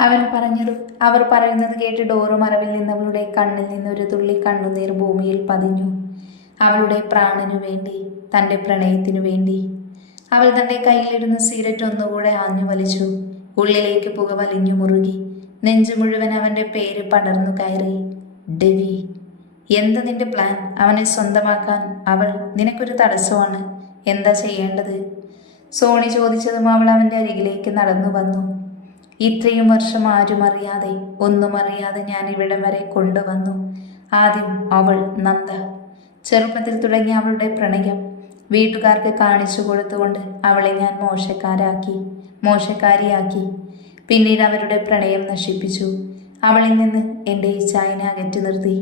അവൻ പറഞ്ഞു അവർ പറയുന്നത് കേട്ട് ഡോറ് മറവിൽ നിന്നവളുടെ കണ്ണിൽ നിന്ന് ഒരു തുള്ളി കണ്ണുനീർ ഭൂമിയിൽ പതിഞ്ഞു. അവളുടെ പ്രാണനു വേണ്ടി തന്റെ പ്രണയത്തിനു വേണ്ടി. അവൾ തന്റെ കയ്യിലിരുന്ന സിഗരറ്റ് ഒന്നുകൂടെ ആഞ്ഞു വലിച്ചു. ഉള്ളിലേക്ക് പുക വലിഞ്ഞു മുറുകി. നെഞ്ചു മുഴുവൻ അവന്റെ പേര് പടർന്നു കയറി. ഡെവി എന്ത് നിന്റെ പ്ലാൻ? അവനെ സ്വന്തമാക്കാൻ അവൾ നിനക്കൊരു തടസ്സമാണ്. എന്താ ചെയ്യേണ്ടത്? സോണി ചോദിച്ചതും അവൾ അവന്റെ അരികിലേക്ക് നടന്നു വന്നു. ഇത്രയും വർഷം ആരും അറിയാതെ ഒന്നും അറിയാതെ ഞാൻ ഇവിടം വരെ കൊണ്ടുവന്നു. ആദ്യം അവൾ നന്ദ. ചെറുപ്പത്തിൽ തുടങ്ങിയ അവളുടെ പ്രണയം വീട്ടുകാർക്ക് കാണിച്ചു കൊടുത്തുകൊണ്ട് അവളെ ഞാൻ മോശക്കാരാക്കി മോശക്കാരിയാക്കി. പിന്നീട് അവരുടെ പ്രണയം നശിപ്പിച്ചു. അവളിൽ നിന്ന് എന്റെ ഇച്ഛായനെ അകറ്റി നിർത്തി.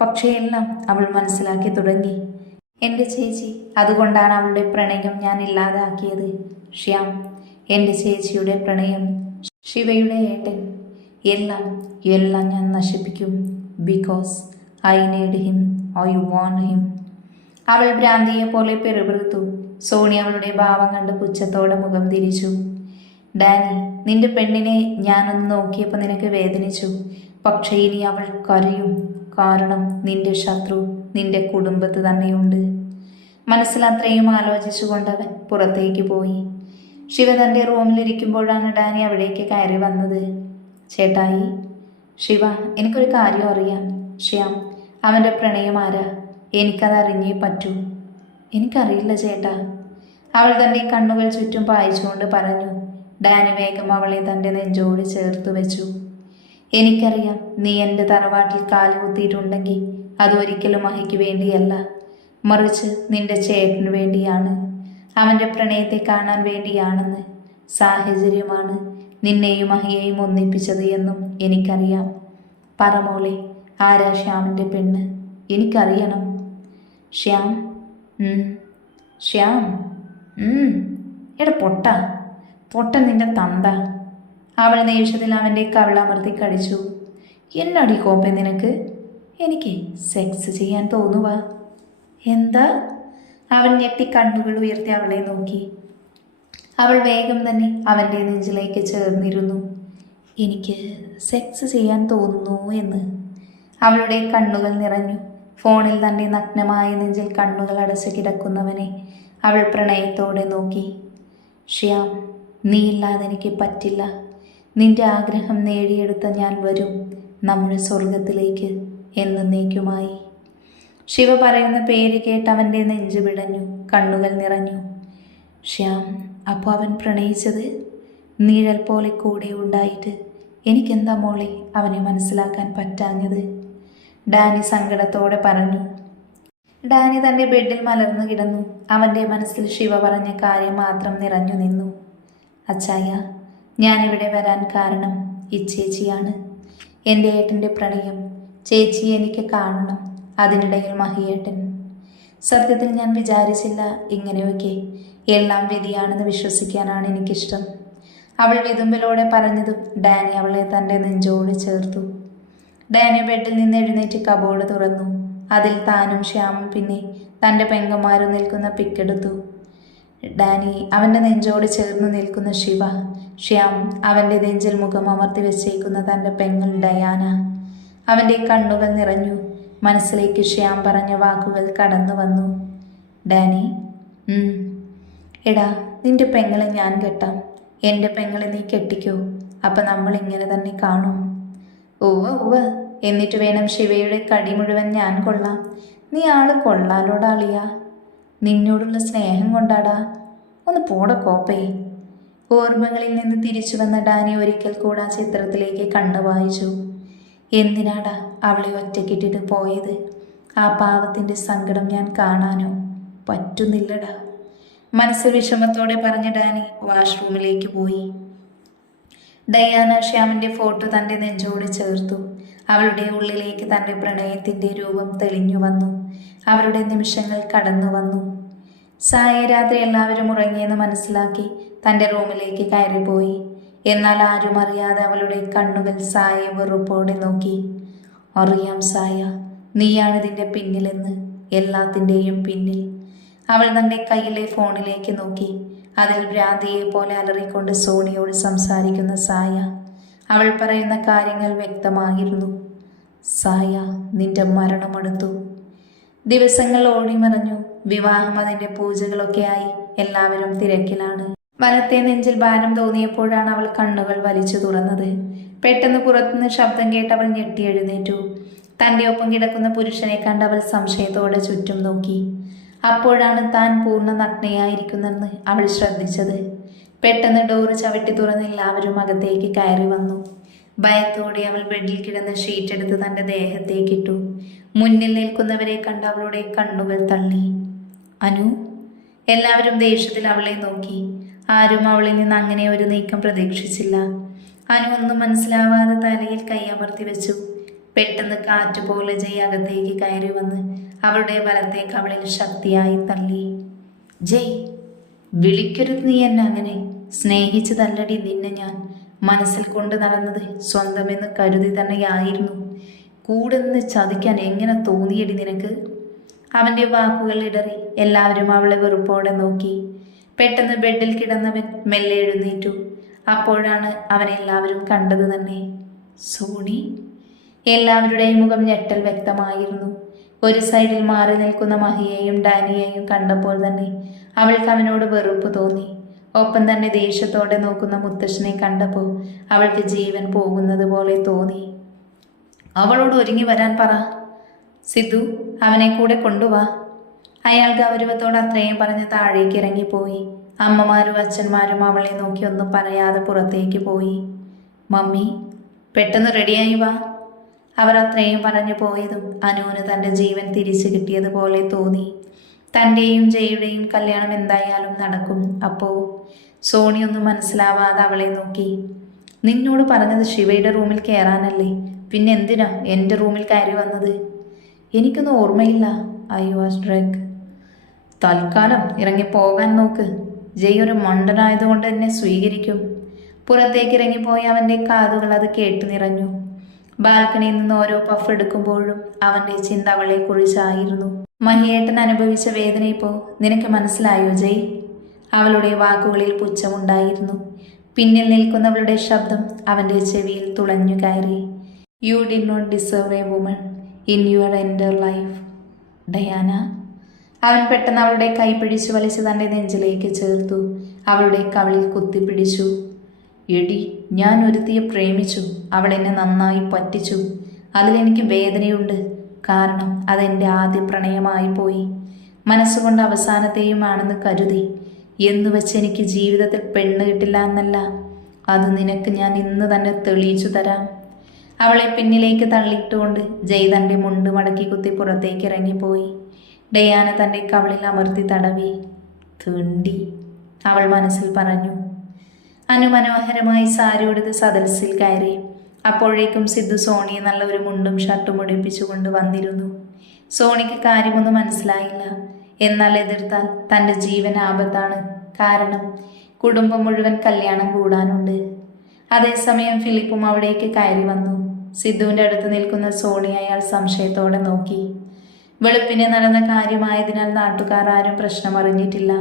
പക്ഷേ എല്ലാം അവൾ മനസ്സിലാക്കി തുടങ്ങി. എന്റെ ചേച്ചി അതുകൊണ്ടാണ് അവളുടെ പ്രണയം ഞാൻ ഇല്ലാതാക്കിയത്. ശ്യാം എന്റെ ചേച്ചിയുടെ പ്രണയം ശിവയുടെ ഏട്ടൻ എല്ലാം എല്ലാം ഞാൻ നശിപ്പിക്കും. Because I need him I want him അവൾ ഭ്രാന്തിയെ പോലെ പെരുപെടുത്തു സോണി അവളുടെ ഭാവം കണ്ട് പുച്ഛത്തോടെ മുഖം തിരിച്ചു. ഡാനി നിന്റെ പെണ്ണിനെ ഞാനൊന്ന് നോക്കിയപ്പോൾ നിനക്ക് വേദനിച്ചു. പക്ഷേ ഇനി അവൾ കരയും. കാരണം നിന്റെ ശത്രു നിന്റെ കുടുംബത്ത് തന്നെയുണ്ട്. മനസ്സിൽ അത്രയും ആലോചിച്ചുകൊണ്ടവൻ പുറത്തേക്ക് പോയി. ശിവ തന്റെ റൂമിലിരിക്കുമ്പോഴാണ് ഡാനി അവിടേക്ക് കയറി വന്നത്. ചേട്ടായി ശിവ എനിക്കൊരു കാര്യം അറിയാം. ശ്യാം അവന്റെ പ്രണയം ആരാ? എനിക്കത് അറിഞ്ഞേ പറ്റൂ. എനിക്കറിയില്ല ചേട്ടാ. അവൾ തന്റെ കണ്ണുകൾ ചുറ്റും പായിച്ചുകൊണ്ട് പറഞ്ഞു. ഡാനി വേഗം അവളെ തന്റെ നെഞ്ചോട് ചേർത്ത് വെച്ചു. എനിക്കറിയാം നീ എന്റെ തറവാട്ടിൽ കാലുകുത്തിയിട്ടുണ്ടെങ്കിൽ അതൊരിക്കലും മഹിക്ക് വേണ്ടിയല്ല. മറിച്ച് നിന്റെ ചേട്ടന് വേണ്ടിയാണ്. അവന്റെ പ്രണയത്തെ കാണാൻ വേണ്ടിയാണെന്ന് സാഹചര്യമാണ് നിന്നെയും അഹിയെയും ഒന്നിപ്പിച്ചത് എന്നും എനിക്കറിയാം. പറമോളെ ആരാ ശ്യാമിന്റെ പെണ്ണ്? എനിക്കറിയണം. ശ്യാം. ശ്യാം? എടാ പൊട്ട. പൊട്ട നിന്റെ തന്ത. അവൾ നിമിഷത്തിൽ അവന്റെ കവിളമർത്തി കടിച്ചു. എന്നടി കോപ്പെ നിനക്ക്? എനിക്ക് സെക്സ് ചെയ്യാൻ തോന്നുവാ. എന്താ? അവൻ ഞെട്ടി കണ്ണുകൾ ഉയർത്തി അവളെ നോക്കി. അവൾ വേഗം തന്നെ അവന്റെ നെഞ്ചിലേക്ക് ചേർന്നിരുന്നു. എനിക്ക് സെക്സ് ചെയ്യാൻ തോന്നുന്നു എന്ന്. അവളുടെ കണ്ണുകൾ നിറഞ്ഞു. ഫോണിൽ തന്റെ നഗ്നമായ നെഞ്ചിൽ കണ്ണുകൾ അടച്ചു കിടക്കുന്നവനെ അവൾ പ്രണയത്തോടെ നോക്കി. ശ്യാം നീയില്ലാതെ എനിക്ക് പറ്റില്ല. നിന്റെ ആഗ്രഹം നേടിയെടുത്ത ഞാൻ വരും. നമ്മുടെ സ്വർഗത്തിലേക്ക് എന്നേക്കുമായി. ശിവ പറയുന്ന പേര് കേട്ട് അവന്റെ നെഞ്ചു പിടഞ്ഞു കണ്ണുകൾ നിറഞ്ഞു. ശ്യാം അപ്പോൾ അവൻ പ്രണയിച്ചത്? നീഴൽ പോലെ കൂടെ ഉണ്ടായിട്ട് എനിക്കെന്താ മോളെ അവനെ മനസ്സിലാക്കാൻ പറ്റാഞ്ഞത്? ഡാനി സങ്കടത്തോടെ പറഞ്ഞു. ഡാനി തന്റെ ബെഡിൽ മലർന്നു കിടന്നു. അവന്റെ മനസ്സിൽ ശിവ പറഞ്ഞ കാര്യം മാത്രം നിറഞ്ഞു നിന്നു. അച്ചായ ഞാനിവിടെ വരാൻ കാരണം ഇച്ചേച്ചിയാണ് എന്റെ ഏട്ടന്റെ പ്രണയം ചേച്ചി എനിക്ക് കാണണം. അതിനിടയിൽ മഹിയേട്ടൻ സത്യത്തിൽ ഞാൻ വിചാരിച്ചില്ല ഇങ്ങനെയൊക്കെ. എല്ലാം വിധിയാണെന്ന് വിശ്വസിക്കാനാണ് എനിക്കിഷ്ടം. അവൾ വിതുമ്പിലൂടെ പറഞ്ഞതും ഡാനി അവളെ തന്റെ നെഞ്ചോട് ചേർത്തു. ഡാനി ബെഡിൽ നിന്ന് എഴുന്നേറ്റ് കബോർഡ് തുറന്നു. അതിൽ താനും ശ്യാമും പിന്നെ തന്റെ പെങ്ങന്മാരും നിൽക്കുന്ന പിക്കെടുത്തു ഡാനി അവന്റെ നെഞ്ചോട് ചേർന്ന് നിൽക്കുന്ന ശിവ. ശ്യാം അവന്റെ നെഞ്ചിൽ മുഖം അമർത്തി വെച്ചേക്കുന്ന തന്റെ പെങ്ങൾ ഡയാന. അവന്റെ കണ്ണുകൾ നിറഞ്ഞു. മനസ്സിലേക്ക് ശ്യാം പറഞ്ഞ വാക്കുകൾ കടന്നു വന്നു. ഡാനി. എടാ നിന്റെ പെങ്ങളെ ഞാൻ കെട്ടാം. എന്റെ പെങ്ങളെ നീ കെട്ടിക്കോ. അപ്പം നമ്മൾ ഇങ്ങനെ തന്നെ കാണും. ഉവ്വ ഉവ്വ. എന്നിട്ട് വേണം ശിവയുടെ കടി മുഴുവൻ ഞാൻ കൊള്ളാം. നീ ആൾ കൊള്ളാലോടാ അളിയ. നിന്നോടുള്ള സ്നേഹം കൊണ്ടാടാ. ഒന്ന് പോട കോപ്പേ. ഓർമ്മകളിൽ നിന്ന് തിരിച്ചു വന്ന ഡാനി ഒരിക്കൽ കൂടെ ആ ചിത്രത്തിലേക്ക് കണ്ണു വായിച്ചു എന്തിനാടാ അവളെ ഒറ്റക്കിട്ടിട്ട് പോയത്? ആ പാവത്തിന്റെ സങ്കടം ഞാൻ കാണാനോ പറ്റുന്നില്ലടാ. മനസ്സ് വിഷമത്തോടെ പറഞ്ഞ ഡാനി വാഷ്റൂമിലേക്ക് പോയി. ഡയാന ശ്യാമിന്റെ ഫോട്ടോ തന്റെ നെഞ്ചോട് ചേർത്തു. അവളുടെ ഉള്ളിലേക്ക് തന്റെ പ്രണയത്തിന്റെ രൂപം തെളിഞ്ഞു വന്നു. അവരുടെ നിമിഷങ്ങൾ കടന്നു വന്നു. സായ രാത്രി എല്ലാവരും ഉറങ്ങിയെന്ന് മനസ്സിലാക്കി തന്റെ റൂമിലേക്ക് കയറിപ്പോയി. എന്നാൽ ആരും അറിയാതെ അവളുടെ കണ്ണുകൾ സായെ വെറുപ്പോടെ നോക്കി. അറിയാം സായ നീയാണ് ഇതിന്റെ പിന്നിലെന്ന് എല്ലാത്തിന്റെയും പിന്നിൽ. അവൾ തന്റെ കയ്യിലെ ഫോണിലേക്ക് നോക്കി. അതിൽ ഭ്രാന്തിയെ പോലെ അലറിക്കൊണ്ട് സോണിയോട് സംസാരിക്കുന്ന സായ. അവൾ പറയുന്ന കാര്യങ്ങൾ വ്യക്തമായിരുന്നു. സായ നിന്റെ മരണമടുത്തു ദിവസങ്ങൾ ഓടിമറഞ്ഞു. വിവാഹം അതിന്റെ പൂജകളൊക്കെയായി എല്ലാവരും തിരക്കിലാണ്. വലത്തെ നെഞ്ചിൽ ഭാരം തോന്നിയപ്പോഴാണ് അവൾ കണ്ണുകൾ വലിച്ചു തുറന്നത്. പെട്ടെന്ന് പുറത്തുനിന്ന് ശബ്ദം കേട്ട് അവൾ ഞെട്ടി എഴുന്നേറ്റു. തന്റെ ഒപ്പം കിടക്കുന്ന പുരുഷനെ കണ്ട് അവൾ സംശയത്തോടെ ചുറ്റും നോക്കി. അപ്പോഴാണ് താൻ പൂർണ നഗ്നയായിരിക്കുന്നെന്ന് അവൾ ശ്രദ്ധിച്ചത്. പെട്ടെന്ന് ഡോറ് ചവിട്ടി തുറന്ന് എല്ലാവരും അകത്തേക്ക് കയറി വന്നു. ഭയത്തോടെ അവൾ ബെഡിൽ കിടന്ന ഷീറ്റ് എടുത്ത് തന്റെ ദേഹത്തേക്കിട്ടു മുന്നിൽ നിൽക്കുന്നവരെ കണ്ട് അവളുടെ കണ്ണുകൾ തള്ളി. അനു? എല്ലാവരും ദേഷ്യത്തിൽ അവളെ നോക്കി. ആരും അവളിൽ നിന്ന് അങ്ങനെ ഒരു നീക്കം പ്രതീക്ഷിച്ചില്ല. അനു ഒന്നും മനസ്സിലാവാതെ തലയിൽ കൈയമർത്തി വെച്ചു. പെട്ടെന്ന് കാറ്റ് പോലെ ജയ് അകത്തേക്ക് കയറി വന്ന് അവളുടെ വലത്തേക്ക് അവളിൽ ശക്തിയായി തള്ളി. ജയ് വിളിക്കരുത് നീ എന്നെ അങ്ങനെ. സ്നേഹിച്ചു തല്ലടി നിന്നെ ഞാൻ. മനസ്സിൽ കൊണ്ട് നടന്നത് സ്വന്തമെന്ന് കരുതി തന്നെയായിരുന്നു കൂടെ നിന്ന് ചതിക്കാൻ എങ്ങനെ തോന്നിയടി നിനക്ക്? അവന്റെ വാക്കുകൾ ഇടറി എല്ലാവരും അവളെ വെറുപ്പോടെ നോക്കി. പെട്ടെന്ന് ബെഡിൽ കിടന്നവൻ മെല്ലെ എഴുന്നേറ്റു. അപ്പോഴാണ് അവൻ എല്ലാവരും കണ്ടത് തന്നെ. സോണി? എല്ലാവരുടെയും മുഖം ഞെട്ടൽ വ്യക്തമായിരുന്നു. ഒരു സൈഡിൽ മാറി നിൽക്കുന്ന മഹിയെയും ഡാനിയെയും കണ്ടപ്പോൾ തന്നെ അവൾക്ക് അവനോട് വെറുപ്പ് തോന്നി. ഒപ്പം തന്നെ ദേഷ്യത്തോടെ നോക്കുന്ന മുത്തശ്ശനെ കണ്ടപ്പോൾ അവൾക്ക് ജീവൻ പോകുന്നത് പോലെ തോന്നി. അവളോട് ഒരുങ്ങി വരാൻ പറ. സിദ്ധു അവനെ കൂടെ കൊണ്ടുവാ. അയാൾ ഗൗരവത്തോട് അത്രയും പറഞ്ഞ് താഴേക്ക് ഇറങ്ങിപ്പോയി. അമ്മമാരും അച്ഛന്മാരും അവളെ നോക്കി ഒന്നും പറയാതെ പുറത്തേക്ക് പോയി. മമ്മി പെട്ടെന്ന് റെഡിയായി വാ. അവർ അത്രയും പറഞ്ഞു പോയതും അനുവിന് തന്റെ ജീവൻ തിരിച്ചു കിട്ടിയതുപോലെ തോന്നി. തന്റെയും ജയുടെയും കല്യാണം എന്തായാലും നടക്കും അപ്പോൾ സോണി ഒന്നും മനസ്സിലാവാതെ അവളെ നോക്കി. നിന്നോട് പറഞ്ഞത് ശിവയുടെ റൂമിൽ കയറാനല്ലേ പിന്നെ എന്തിനാ എന്റെ റൂമിൽ കയറി വന്നത്? എനിക്കൊന്നും ഓർമ്മയില്ല. I was drug. തൽക്കാലം ഇറങ്ങിപ്പോകാൻ നോക്ക്. ജയ് ഒരു മണ്ടനായതുകൊണ്ട് എന്നെ സ്വീകരിക്കും. പുറത്തേക്ക് ഇറങ്ങിപ്പോയി അവന്റെ കാതുകൾ അത് കേട്ടു നിറഞ്ഞു. ബാൽക്കണിയിൽ നിന്ന് ഓരോ പഫ് എടുക്കുമ്പോഴും അവന്റെ ചിന്ത അവളെ കുറിച്ചായിരുന്നു. മഹിയേട്ടൻ അനുഭവിച്ച വേദന ഇപ്പോൾ നിനക്ക് മനസ്സിലായോ ജയ്? അവളുടെ വാക്കുകളിൽ പുച്ഛമുണ്ടായിരുന്നു. പിന്നിൽ നിൽക്കുന്നവളുടെ ശബ്ദം അവന്റെ ചെവിയിൽ തുളഞ്ഞു കയറി. You do not deserve a woman in your entire life Diana അവൻ പെട്ടെന്ന് അവളുടെ കൈ പിടിച്ചു വലിച്ച് തന്റെ നെഞ്ചിലേക്ക് ചേർത്തു. അവളുടെ കവളിൽ കുത്തിപ്പിടിച്ചു എടി ഞാൻ ഒരുത്തിയെ പ്രേമിച്ചു. അവൾ എന്നെ നന്നായി പറ്റിച്ചു. അതിലെനിക്ക് വേദനയുണ്ട്. കാരണം അതെന്റെ ആദ്യ പ്രണയമായി പോയി. മനസ്സുകൊണ്ട് അവസാനത്തെയുമാണെന്ന് കരുതി. എന്ന് വെച്ച് എനിക്ക് ജീവിതത്തിൽ പെണ്ണ് കിട്ടില്ല എന്നല്ല. അത് നിനക്ക് ഞാൻ ഇന്ന് തന്നെ തെളിയിച്ചു തരാം. അവളെ പിന്നിലേക്ക് തള്ളിയിട്ടുകൊണ്ട് ജയ് തന്റെ മുണ്ട് മടക്കി കുത്തി പുറത്തേക്ക് ഇറങ്ങിപ്പോയി. ഡയാന തന്റെ കവളിൽ അമർത്തി തടവി. തീണ്ടി. അവൾ മനസ്സിൽ പറഞ്ഞു അനുമനോഹരമായി സാരി ഉടുത്ത് സദസ്സിൽ കയറി. അപ്പോഴേക്കും സിദ്ധു സോണിയെ നല്ല ഒരു മുണ്ടും ഷർട്ടും ഒടിപ്പിച്ചുകൊണ്ട് വന്നിരുന്നു. സോണിക്ക് കാര്യമൊന്നും മനസ്സിലായില്ല. എന്നാൽ എതിർത്താൽ തന്റെ ജീവൻ ആപത്താണ്. കാരണം കുടുംബം മുഴുവൻ കല്യാണം കൂടാനുണ്ട്. അതേസമയം ഫിലിപ്പും അവിടേക്ക് കയറി വന്നു. സിദ്ധുവിന്റെ അടുത്ത് നിൽക്കുന്ന സോണി അയാൾ സംശയത്തോടെ നോക്കി. വെളുപ്പിന് നടന്ന കാര്യമായതിനാൽ നാട്ടുകാർ ആരും പ്രശ്നം അറിഞ്ഞിട്ടില്ല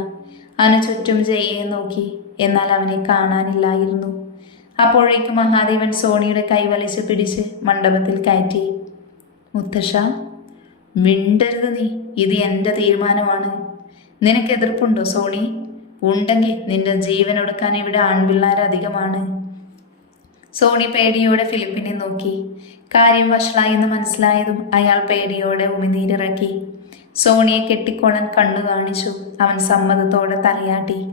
അനു ചുറ്റും ജയയെ നോക്കി. എന്നാൽ അവനെ കാണാനില്ലായിരുന്നു. അപ്പോഴേക്ക് മഹാദേവൻ സോണിയുടെ കൈവലിച്ച് പിടിച്ച് മണ്ഡപത്തിൽ കയറ്റി. മുത്തശ്ശ മിണ്ടരുത് നീ. ഇത് എന്റെ തീരുമാനമാണ്. നിനക്ക് എതിർപ്പുണ്ടോ സോണി? ഉണ്ടെങ്കിൽ നിന്റെ ജീവൻ ഒടുക്കാൻ ഇവിടെ ആൺപിള്ളാരധികമാണ്. സോണി പേടിയോടെ ഫിലിപ്പിനെ നോക്കി. കാര്യം വഷളായെന്ന് മനസ്സിലായതും അയാൾ പേടിയോടെ ഉമിനീരിറക്കി. സോണിയെ കെട്ടിക്കൊള്ളൻ കണ്ണു കാണിച്ചു. അവൻ സമ്മതത്തോടെ തലയാട്ടി.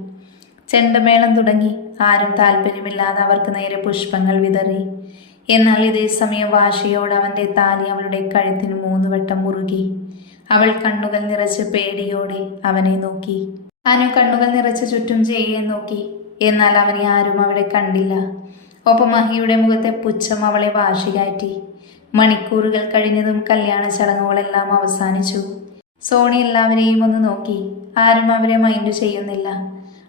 ചെണ്ടമേളം തുടങ്ങി. ആരും താല്പര്യമില്ലാതെ അവർക്ക് നേരെ പുഷ്പങ്ങൾ വിതറി. എന്നാൽ ഇതേ സമയം വാശിയോട് അവന്റെ താലി അവളുടെ കഴുത്തിന് മൂന്ന് വട്ടം മുറുകി. അവൾ കണ്ണുകൾ നിറച്ച് പേടിയോടെ അവനെ നോക്കി. അനു കണ്ണുകൾ നിറച്ച് ചുറ്റും ചെയ്യേ നോക്കി. എന്നാൽ അവനെ ആരും അവിടെ കണ്ടില്ല. ഒപ്പം മഹിയുടെ മുഖത്തെ പുച്ഛം അവളെ വാശി കയറ്റി മണിക്കൂറുകൾ കഴിഞ്ഞതും കല്യാണ ചടങ്ങുകളെല്ലാം അവസാനിച്ചു. സോണി എല്ലാവരെയും ഒന്ന് നോക്കി. ആരും അവരെ മൈൻഡ് ചെയ്യുന്നില്ല.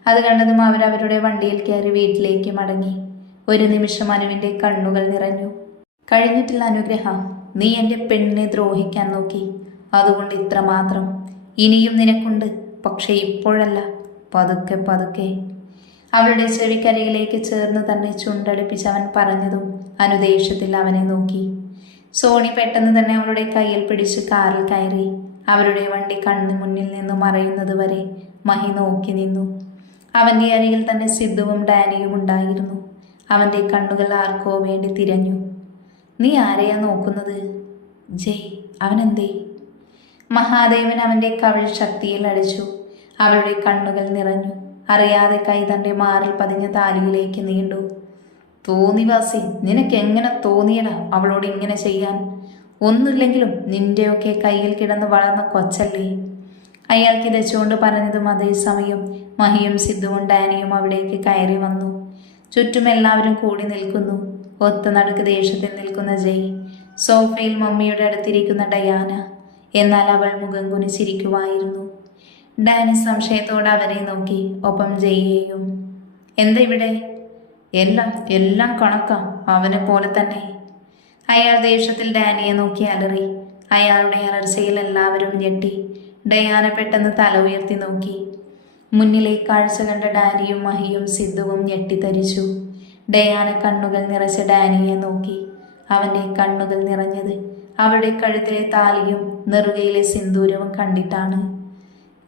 അത് കണ്ടതും അവരവരുടെ വണ്ടിയിൽ കയറി വീട്ടിലേക്ക് മടങ്ങി. ഒരു നിമിഷം അനുവിന്റെ കണ്ണുകൾ നിറഞ്ഞു. കഴിഞ്ഞിട്ടില്ല അനുഗ്രഹം. നീ എന്റെ പെണ്ണിനെ ദ്രോഹിക്കാൻ നോക്കി. അതുകൊണ്ട് ഇത്രമാത്രം. ഇനിയും നിനക്കുണ്ട്. പക്ഷേ ഇപ്പോഴല്ല. പതുക്കെ പതുക്കെ. അവളുടെ ചെവിക്കരയിലേക്ക് ചേർന്ന് തന്നെ ചുണ്ടടുപ്പിച്ച് അവൻ പറഞ്ഞതും അനുദേശത്തിൽ അവനെ നോക്കി. സോണി പെട്ടെന്ന് തന്നെ അവളുടെ കയ്യിൽ പിടിച്ച് കാറിൽ കയറി. അവരുടെ വണ്ടി കണ്ണു മുന്നിൽ നിന്ന് മറയുന്നത് വരെ മഹി നോക്കി നിന്നു. അവന്റെ അരികിൽ തന്നെ സിദ്ധുവും ഡാനിയും ഉണ്ടായിരുന്നു. അവന്റെ കണ്ണുകൾ ആർക്കോ വേണ്ടി തിരഞ്ഞു. നീ ആരെയാ നോക്കുന്നത്? ജയ് അവനെന്തേ? മഹാദേവൻ അവന്റെ കവിൾ ശക്തിയിൽ അടിച്ചു. അവരുടെ കണ്ണുകൾ നിറഞ്ഞു. അറിയാതെ കൈ തന്റെ മാറിൽ പതിഞ്ഞ താലിയിലേക്ക് നീണ്ടു. തോന്നിവാസി നിനക്ക് എങ്ങനെ തോന്നിയടാ അവളോട് ഇങ്ങനെ ചെയ്യാൻ? ഒന്നുമില്ലെങ്കിലും നിന്റെയൊക്കെ കയ്യിൽ കിടന്ന് വളർന്ന കൊച്ചല്ലേ? അയാൾ കിതച്ചുകൊണ്ട് പറഞ്ഞതും അതേസമയം മഹിയും സിദ്ധുവും ഡാനിയും അവിടേക്ക് കയറി വന്നു. ചുറ്റും എല്ലാവരും കൂടി നിൽക്കുന്നു. ഒത്ത നടുക്ക് ദേഷ്യത്തിൽ നിൽക്കുന്ന ജയ് സോഫയിൽ മമ്മിയുടെ അടുത്തിരിക്കുന്ന ഡയാന എന്നാൽ അവൾ മുഖം കുനിച്ചിരിക്കുമായിരുന്നു ഡാനി സംശയത്തോടെ അവരെ നോക്കി ഒപ്പം ജയ്യെയും. എന്താ ഇവിടെ എല്ലാം എല്ലാം കണക്കാം അവനെ പോലെ തന്നെ. അയാൾ ദേഷ്യത്തിൽ ഡാനിയെ നോക്കി അലറി. അയാളുടെ അലർച്ചയിൽ എല്ലാവരും ഞെട്ടി. ഡയാന പെട്ടെന്ന് തല ഉയർത്തി നോക്കി. മുന്നിലെ കാഴ്ച കണ്ട ഡാനിയും മഹിയും സിദ്ധുവും ഞെട്ടിത്തരിച്ചു. ഡയാന കണ്ണുകൾ നിറച്ച ഡാനിയെ നോക്കി. അവന്റെ കണ്ണുകൾ നിറഞ്ഞത് അവരുടെ കഴുത്തിലെ താലിയും നെറുകയിലെ സിന്ദൂരവും കണ്ടിട്ടാണ്.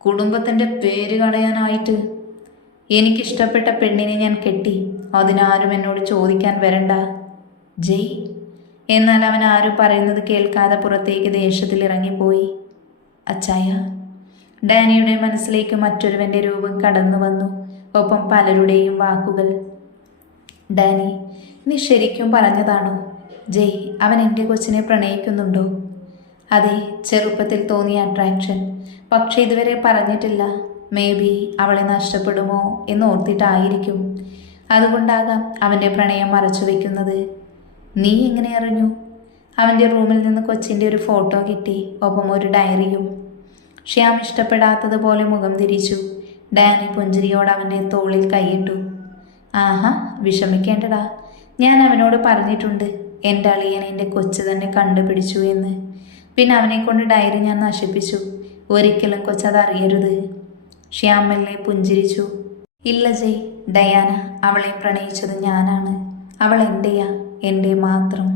കുടുംബത്തിന്റെ പേര് കളയാനായിട്ട് എനിക്കിഷ്ടപ്പെട്ട പെണ്ണിനെ ഞാൻ കെട്ടി. അതിനാരും എന്നോട് ചോദിക്കാൻ വരണ്ട. ജയ്. എന്നാൽ അവൻ ആരും പറയുന്നത് കേൾക്കാതെ പുറത്തേക്ക് ദേഷ്യത്തിൽ ഇറങ്ങിപ്പോയി. അച്ചായ ഡാനിയുടെ മനസ്സിലേക്ക് മറ്റൊരുവന്റെ രൂപം കടന്നു വന്നു. ഒപ്പം പലരുടെയും വാക്കുകൾ. ഡാനി നീ ശരിക്കും പറഞ്ഞതാണോ? ജയ് അവൻ എന്റെ കൊച്ചിനെ പ്രണയിക്കുന്നുണ്ടോ? അതെ ചെറുപ്പത്തിൽ തോന്നിയ അട്രാക്ഷൻ. പക്ഷെ ഇതുവരെ പറഞ്ഞിട്ടില്ല. മേ ബി അവളെ നഷ്ടപ്പെടുമോ എന്ന് ഓർത്തിട്ടായിരിക്കും. അതുകൊണ്ടാകാം അവന്റെ പ്രണയം മറച്ചു വെക്കുന്നത്. നീ എങ്ങനെ അറിഞ്ഞു? അവന്റെ റൂമിൽ നിന്ന് കൊച്ചിന്റെ ഒരു ഫോട്ടോ കിട്ടി ഒപ്പം ഒരു ഡയറിയും. ശ്യാം ഇഷ്ടപ്പെടാത്തതുപോലെ മുഖം തിരിച്ചു. ഡാനി പുഞ്ചിരിയോട് അവന്റെ തോളിൽ കൈയിട്ടു. ആഹാ വിഷമിക്കേണ്ടടാ. ഞാൻ അവനോട് പറഞ്ഞിട്ടുണ്ട് എന്റെ അളിയൻ എന്റെ കൊച്ചു തന്നെ കണ്ടുപിടിച്ചു എന്ന്. പിന്നെ അവനെ കൊണ്ട് ഡയറി ഞാൻ നശിപ്പിച്ചു. ഒരിക്കലും കൊച്ചത് അറിയരുത്. ശ്യാമല്ലെ പുഞ്ചിരിച്ചു. ഇല്ല ജയ് ഡയാന അവളെ പ്രണയിച്ചത് ഞാനാണ്. അവൾ എന്റെയാ എന്റെ മാത്രം.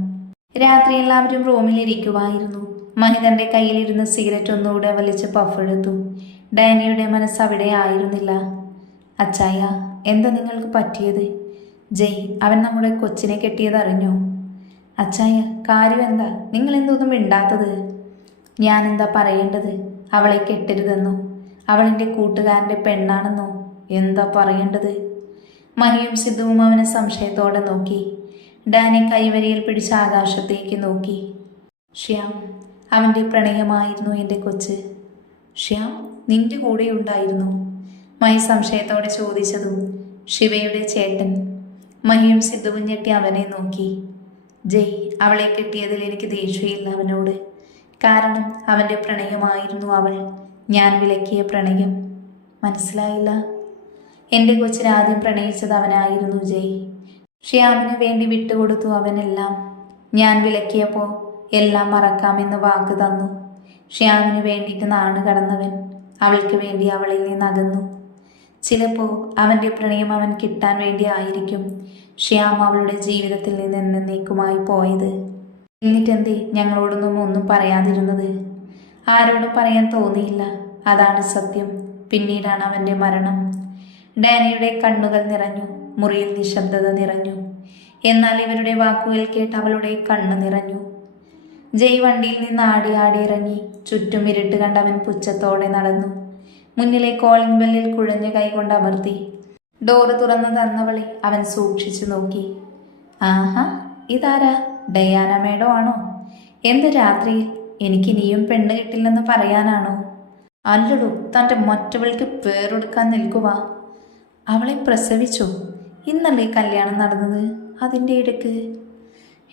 രാത്രി എല്ലാവരും റൂമിലിരിക്കുവായിരുന്നു. മഹിതന്റെ കയ്യിലിരുന്ന് സിഗരറ്റ് ഒന്നുകൂടെ വലിച്ച് പഫെടുത്തു ഡയനയുടെ മനസ്സ് അവിടെ ആയിരുന്നില്ല. അച്ചായ എന്താ നിങ്ങൾക്ക് പറ്റിയത്? ജയ് അവൻ നമ്മുടെ കൊച്ചിനെ കെട്ടിയത് അറിഞ്ഞോ? അച്ചായ കാര്യം എന്താ? നിങ്ങൾ എന്തൊന്നും മിണ്ടാത്തത്? ഞാൻ എന്താ പറയേണ്ടത്? അവളെ കെട്ടരുതെന്നോ? അവൾ എന്റെ കൂട്ടുകാരന്റെ പെണ്ണാണെന്നോ? എന്താ പറയേണ്ടത്? മഹിയും സിദ്ധുവും അവനെ സംശയത്തോടെ നോക്കി. ഡാനി കൈവരിയിൽ പിടിച്ച ആകാശത്തേക്ക് നോക്കി. ശ്യാം അവന്റെ പ്രണയമായിരുന്നു എന്റെ കൊച്ച്. ശ്യാം നിന്റെ കൂടെ ഉണ്ടായിരുന്നു. മഹി സംശയത്തോടെ ചോദിച്ചതും ശിവയുടെ ചേട്ടൻ. മഹിയും സിദ്ധുവും ഞെട്ടി അവനെ നോക്കി. ജയ് അവളെ കിട്ടിയതിൽ എനിക്ക് ദേഷ്യമില്ല അവനോട്. കാരണം അവന്റെ പ്രണയമായിരുന്നു അവൾ. ഞാൻ വിലക്കിയ പ്രണയം. മനസ്സിലായില്ല? എന്റെ കൊച്ചിനെ ആദ്യം പ്രണയിച്ചത് അവനായിരുന്നു ജയ്. ഷ്യാമിന് വേണ്ടി വിട്ടുകൊടുത്തു അവനെല്ലാം. ഞാൻ വിലക്കിയപ്പോൾ എല്ലാം മറക്കാമെന്ന് വാക്ക് തന്നു. ഷ്യാമിന് വേണ്ടിയിട്ട് നാണ് കടന്നവൻ. അവൾക്ക് വേണ്ടി അവളിൽ നിന്ന് അകന്നു. ചിലപ്പോൾ അവന്റെ പ്രണയം അവൻ കിട്ടാൻ വേണ്ടി ആയിരിക്കും. ശ്യാം അവളുടെ ജീവിതത്തിൽ നിന്ന് എന്നേക്കുമായി പോയത്. എന്നിട്ടെന്തേ ഞങ്ങളോടൊന്നും ഒന്നും പറയാതിരുന്നത്? ആരോടും പറയാൻ തോന്നിയില്ല. അതാണ് സത്യം. പിന്നീടാണ് അവന്റെ മരണം. ഡാനിയുടെ കണ്ണുകൾ നിറഞ്ഞു. മുറിയിൽ നിശബ്ദത നിറഞ്ഞു. എന്നാൽ ഇവരുടെ വാക്കുകൾ കേട്ട് അവളുടെ കണ്ണ് നിറഞ്ഞു. ജയ് വണ്ടിയിൽ നിന്ന് ആടി ആടി ഇറങ്ങി. ചുറ്റും ഇരുട്ട് കണ്ടവൻ പുച്ഛത്തോടെ നടന്നു. മുന്നിലെ കോളിംഗ് ബെല്ലിൽ കുഴഞ്ഞ കൈകൊണ്ട് അമർത്തി. ഡോറ് തുറന്നു തന്നവളെ അവൻ സൂക്ഷിച്ചു നോക്കി. ആഹാ ഇതാരാ? ഡയാന മേഡോ ആണോ? എന്ത് രാത്രി എനിക്ക് ഇനിയും പെണ്ണ് കിട്ടില്ലെന്ന് പറയാനാണോ? അല്ലടു തന്റെ മറ്റവൾക്ക് പേരെടുക്കാൻ നിൽക്കുക അവളെ പ്രസവിച്ചു? ഇന്നല്ലേ കല്യാണം നടന്നത്? അതിന്റെ ഇടയ്ക്ക്.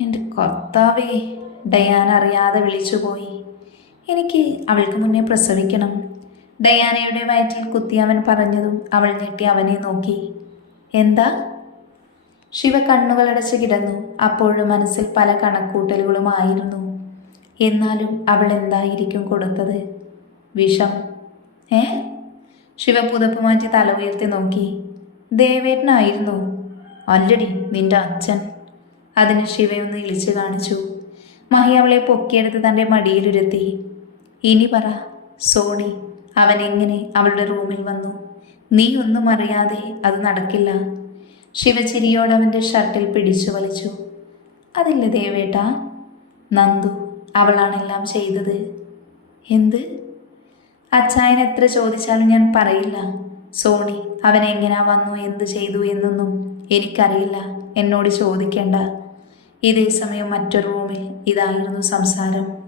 എന്റെ കർത്താവേ ഡയാൻ അറിയാതെ വിളിച്ചുപോയി. എനിക്ക് അവൾക്ക് മുന്നേ പ്രസവിക്കണം. ഡയാനയുടെ വയറ്റിൽ കുത്തി അവൻ പറഞ്ഞതും അവൾ ഞെട്ടി അവനെ നോക്കി. എന്താ? ശിവ കണ്ണുകളടച്ച് കിടന്നു. അപ്പോഴും മനസ്സിൽ പല കണക്കൂട്ടലുകളുമായിരുന്നു എന്നാലും അവൾ എന്തായിരിക്കും കൊടുത്തത്? വിഷം. ഏ? ശിവ പുതപ്പ് മാറ്റി തല ഉയർത്തി നോക്കി. ദേവേട്ടനായിരുന്നു. അല്ലടി നിന്റെ അച്ഛൻ. അതിന് ശിവയൊന്ന് ഇളിച്ചു കാണിച്ചു. മഹി അവളെ പൊക്കിയെടുത്ത് തന്റെ മടിയിലിരുത്തി. ഇനി പറ സോണി അവൻ എങ്ങനെ അവളുടെ റൂമിൽ വന്നു? നീ ഒന്നും അറിയാതെ അത് നടക്കില്ല. ശിവചിരിയോട് അവന്റെ ഷർട്ടിൽ പിടിച്ചു വലിച്ചു. അതില്ല ദേവേട്ട? നന്ദു അവളാണെല്ലാം ചെയ്തത്. എന്ത്? അച്ചായൻ എത്ര ചോദിച്ചാലും ഞാൻ പറയില്ല. സോണി അവൻ എങ്ങനെ വന്നു എന്ത് ചെയ്തു എന്നൊന്നും എനിക്കറിയില്ല. എന്നോട് ചോദിക്കേണ്ട. ഇതേ സമയം മറ്റൊരു റൂമിൽ ഇതായിരുന്നു സംസാരം.